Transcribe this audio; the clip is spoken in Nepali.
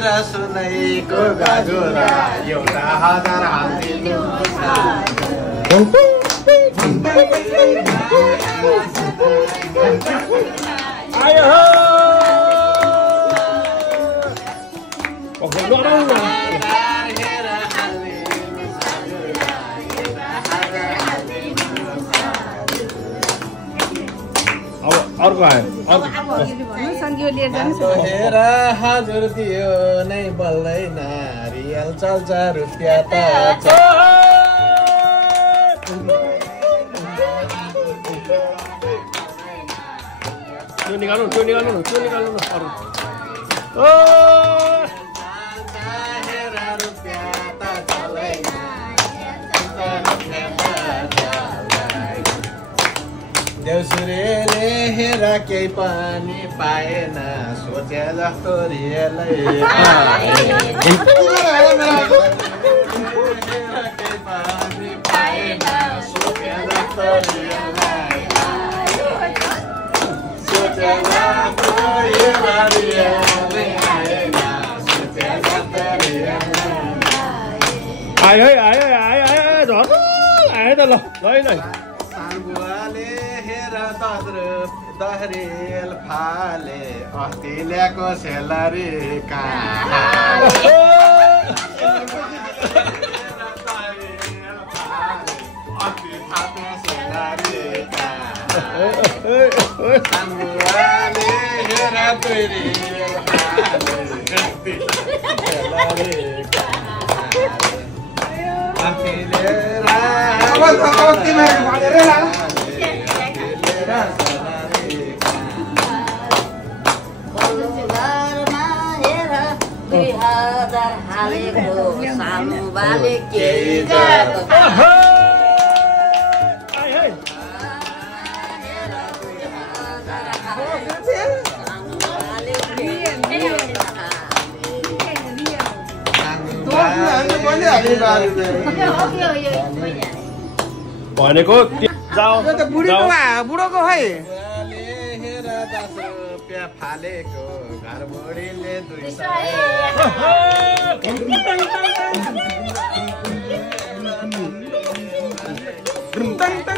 हेर सुनैको गजुरा एउटा 1000 हालिदिनु आयो हो अर्को आयो हेर हजुर दियो नै बल्दैन रियल चल्छ रुपियाँ त त्यो निकाल्नु देउसुरेले हेर केही पनि पाएन सोचे जस्तो रियलै आयो त ल सालबुवाले हेर दहरेल फाले अस्ति ल्याएको सेलरी सालबुवाले हेर सालुबाले केही भनेको बुढोको खै हेर 10 रुपियाँ फालेको घर बुढीले 200